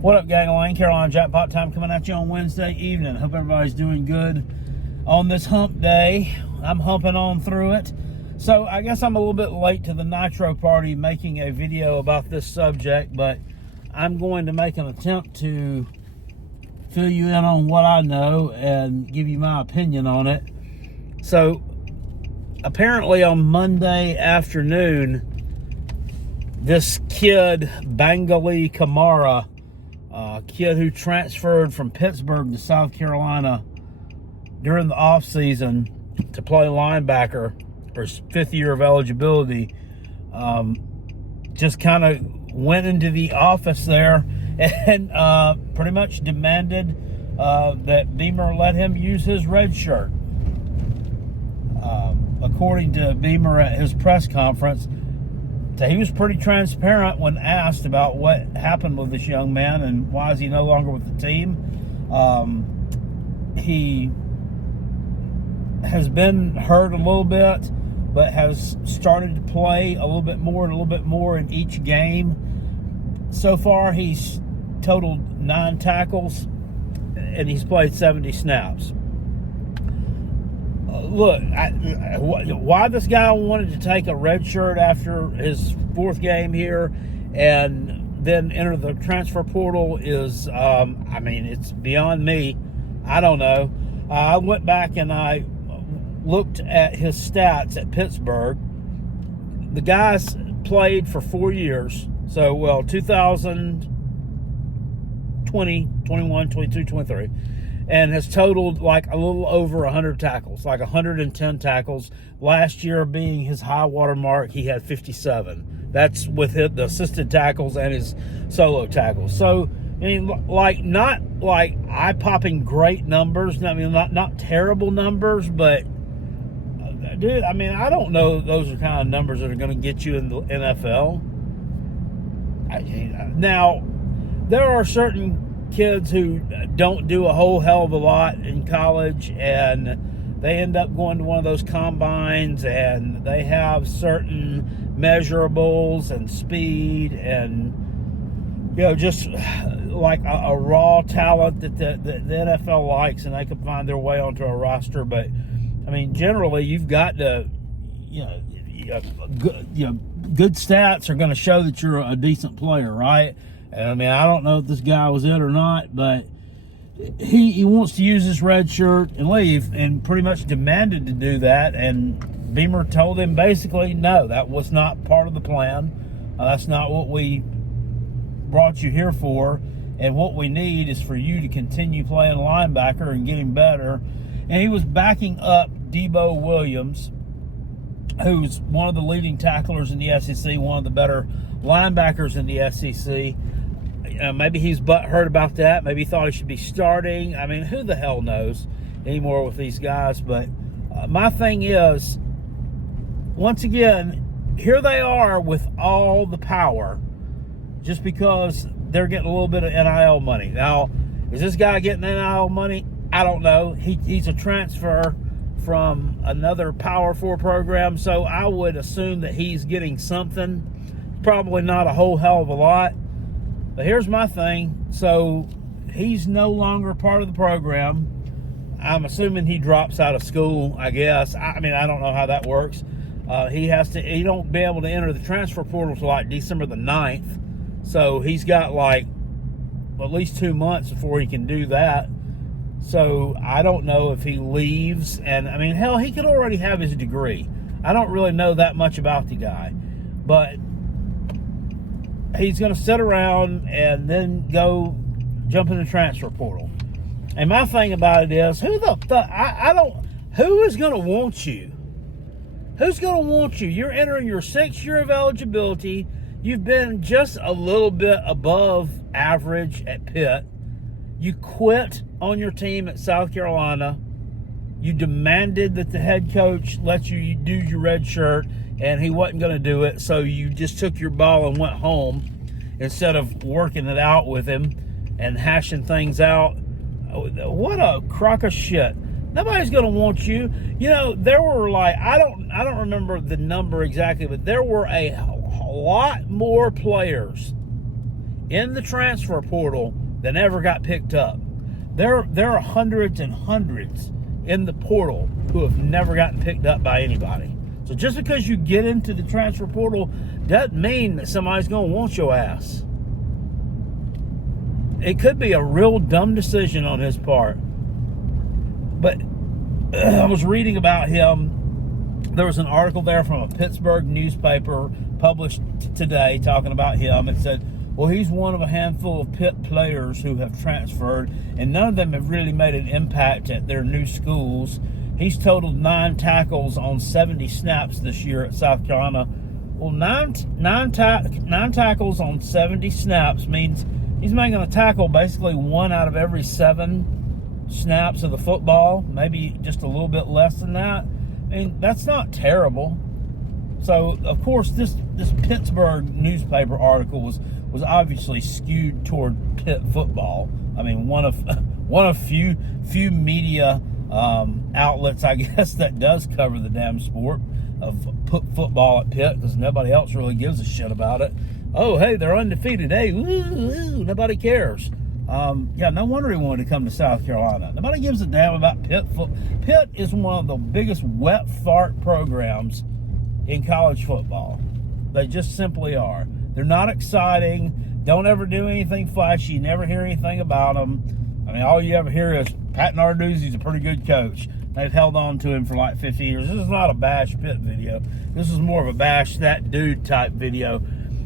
What up, gang? Lane Carolina Jackpot Time coming at you on Wednesday evening. Hope everybody's doing good on this hump day. I'm humping on through it. So I guess I'm a little bit late to the Nitro Party making a video about this subject, but I'm going to make an attempt to fill you in on what I know and give you my opinion on it. So apparently on Monday afternoon, this kid, Bengali Kamara, kid who transferred from Pittsburgh to South Carolina during the offseason to play linebacker for his 5th year of eligibility, just kind of went into the office there and pretty much demanded that Beamer let him use his red shirt. According to Beamer at his press conference, he was pretty transparent when asked about what happened with this young man and why is he no longer with the team. He has been hurt a little bit, but has started to play a little bit more in each game. So far, he's totaled 9 tackles, and he's played 70 snaps. Look, why this guy wanted to take a red shirt after his 4th game here and then enter the transfer portal is, it's beyond me. I don't know. I went back and I looked at his stats at Pittsburgh. The guy's played for 4 years. So, 2020, 21, 22, 23. And has totaled like a little over 100 tackles, like 110 tackles. Last year being his high water mark, he had 57. That's with the assisted tackles and his solo tackles. So, not like eye-popping great numbers. Not terrible numbers, but dude, I don't know those are the kind of numbers that are going to get you in the NFL. Now, there are certain kids who don't do a whole hell of a lot in college, and they end up going to one of those combines, and they have certain measurables and speed and, just like a raw talent that the NFL likes, and they can find their way onto a roster. But generally, you've got to, good stats are going to show that you're a decent player, right? And I don't know if this guy was it or not, but he wants to use his red shirt and leave, and pretty much demanded to do that. And Beamer told him basically, no, that was not part of the plan. That's not what we brought you here for. And what we need is for you to continue playing linebacker and getting better. And he was backing up Debo Williams, who's one of the leading tacklers in the SEC, one of the better linebackers in the SEC. Maybe he's butthurt about that. Maybe he thought he should be starting. Who the hell knows anymore with these guys? But my thing is, once again, here they are with all the power just because they're getting a little bit of NIL money. Now, is this guy getting NIL money? I don't know. He's a transfer from another Power 4 program, so I would assume that he's getting something. Probably not a whole hell of a lot. But here's my thing. So he's no longer part of the program. I'm assuming he drops out of school, I guess. I don't know how that works. He don't be able to enter the transfer portal till like December the 9th. So he's got like at least 2 months before he can do that. So I don't know if he leaves. And hell, he could already have his degree. I don't really know that much about the guy. But he's going to sit around and then go jump in the transfer portal. And my thing about it is, who is going to want you? Who's going to want you? You're entering your 6th year of eligibility. You've been just a little bit above average at Pitt. You quit on your team at South Carolina. You demanded that the head coach let you do your red shirt, and he wasn't going to do it, so you just took your ball and went home instead of working it out with him and hashing things out. What a crock of shit. Nobody's going to want you. There were I don't remember the number exactly, but there were a lot more players in the transfer portal that never got picked up. There are hundreds and hundreds in the portal who have never gotten picked up by anybody. So just because you get into the transfer portal doesn't mean that somebody's going to want your ass. It could be a real dumb decision on his part. But I was reading about him. There was an article there from a Pittsburgh newspaper published today talking about him. It said, well, he's one of a handful of Pitt players who have transferred, and none of them have really made an impact at their new schools. He's totaled 9 tackles on 70 snaps this year at South Carolina. Well, nine tackles on 70 snaps means he's making a tackle basically 1 out of every 7 snaps of the football, maybe just a little bit less than that. I mean, that's not terrible. So, of course, this Pittsburgh newspaper article was obviously skewed toward Pitt football. I mean, one of few media outlets, I guess, that does cover the damn sport of football at Pitt, because nobody else really gives a shit about it. Oh, hey, they're undefeated. Hey, woo, nobody cares. Yeah, no wonder he wanted to come to South Carolina. Nobody gives a damn about Pitt. Pitt is one of the biggest wet fart programs in college football. They just simply are. They're not exciting. Don't ever do anything flashy. You never hear anything about them. I mean, all you ever hear is Pat Narduzzi's a pretty good coach. They've held on to him for like 50 years. This is not a bash Pitt video. This is more of a bash that dude type video.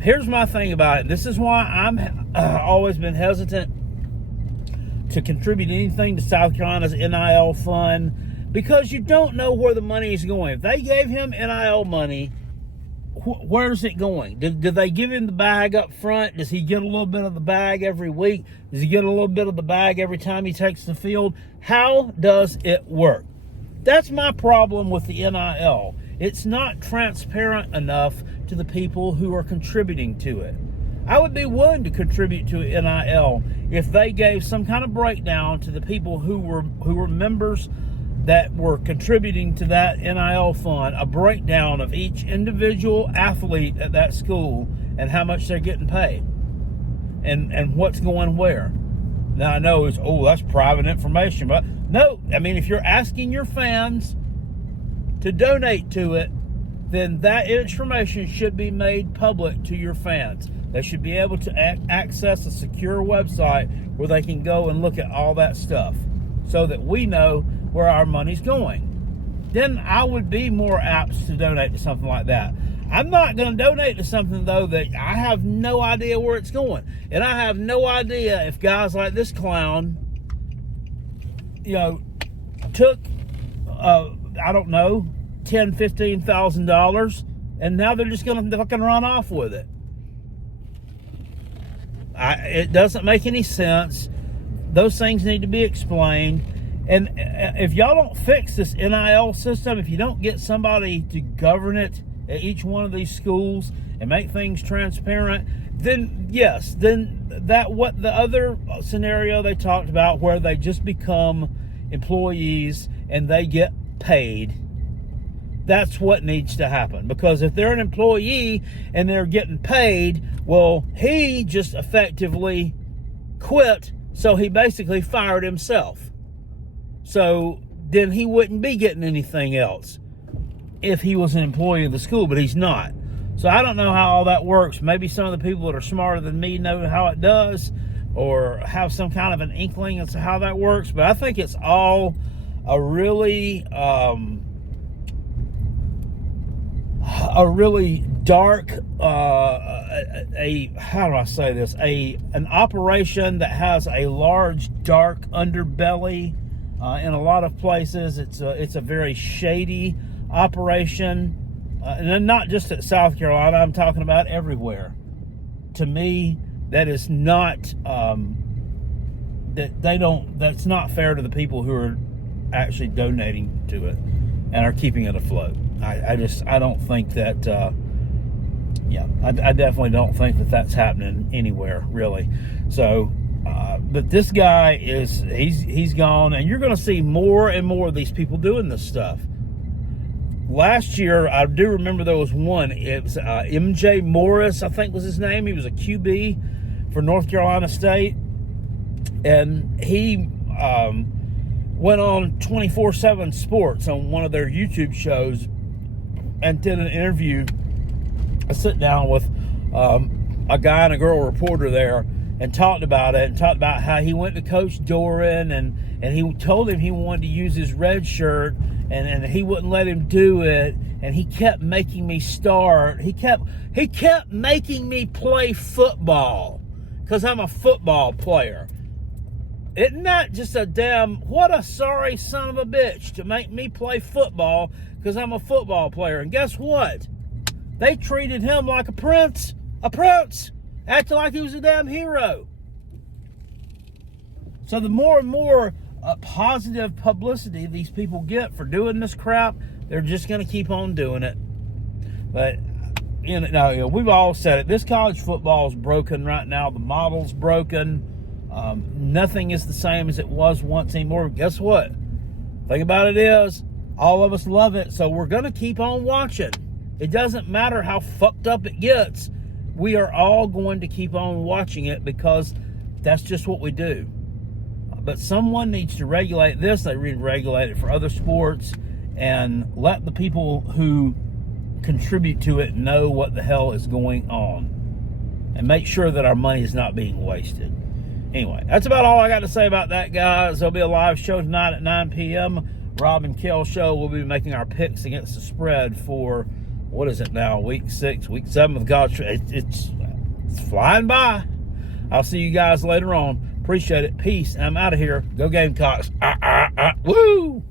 Here's my thing about it. This is why I'm always been hesitant to contribute anything to South Carolina's NIL fund, because you don't know where the money is going. If they gave him NIL money, where's it going? Did they give him the bag up front? Does he get a little bit of the bag every week? Does he get a little bit of the bag every time he takes the field? How does it work? That's my problem with the NIL. It's not transparent enough to the people who are contributing to it. I would be willing to contribute to NIL if they gave some kind of breakdown to the people who were members that were contributing to that NIL fund, a breakdown of each individual athlete at that school and how much they're getting paid and what's going where. Now, I know that's private information, but no, I mean, if you're asking your fans to donate to it, then that information should be made public to your fans. They should be able to access a secure website where they can go and look at all that stuff so that we know where our money's going. Then I would be more apt to donate to something like that. I'm not going to donate to something, though, that I have no idea where it's going. And I have no idea if guys like this clown, took, I don't know, $10,000, $15,000, and now they're just going to fucking run off with it. It doesn't make any sense. Those things need to be explained. And if y'all don't fix this NIL system, if you don't get somebody to govern it at each one of these schools and make things transparent, then yes, what the other scenario they talked about, where they just become employees and they get paid, that's what needs to happen. Because if they're an employee and they're getting paid, well, he just effectively quit, so he basically fired himself. So then he wouldn't be getting anything else if he was an employee of the school, but he's not. So I don't know how all that works. Maybe some of the people that are smarter than me know how it does, or have some kind of an inkling as to how that works. But I think it's all a really dark, how do I say this? An operation that has a large dark underbelly. In a lot of places, it's a very shady operation, and not just at South Carolina. I'm talking about everywhere. To me, that is not that's not fair to the people who are actually donating to it and are keeping it afloat. I don't think that. I definitely don't think that that's happening anywhere, really. So. But this guy he's gone, and you're going to see more and more of these people doing this stuff. Last year, I do remember there was one. It was MJ Morris, I think was his name. He was a QB for North Carolina State, and he went on 24/7 Sports on one of their YouTube shows and did an interview, a sit down with a guy and a girl reporter there, and talked about it, and talked about how he went to Coach Doran, and he told him he wanted to use his red shirt, and he wouldn't let him do it, and he kept making me start. He kept making me play football because I'm a football player. Isn't that just what a sorry son of a bitch to make me play football because I'm a football player. And guess what? They treated him like a prince, acting like he was a damn hero. So the more and more positive publicity these people get for doing this crap, they're just going to keep on doing it. But, we've all said it. This college football is broken right now. The model's broken. Nothing is the same as it was once anymore. Guess what? The thing about it is, all of us love it, so we're going to keep on watching. It doesn't matter how fucked up it gets. We are all going to keep on watching it because that's just what we do. But someone needs to regulate this. They need to regulate it for other sports and let the people who contribute to it know what the hell is going on and make sure that our money is not being wasted. Anyway, that's about all I got to say about that, guys. There'll be a live show tonight at 9 p.m. Rob and Kel show. We'll be making our picks against the spread for, what is it now, week 6, week 7 of God's. It's flying by. I'll see you guys later on. Appreciate it. Peace. And I'm out of here. Go Gamecocks. Woo!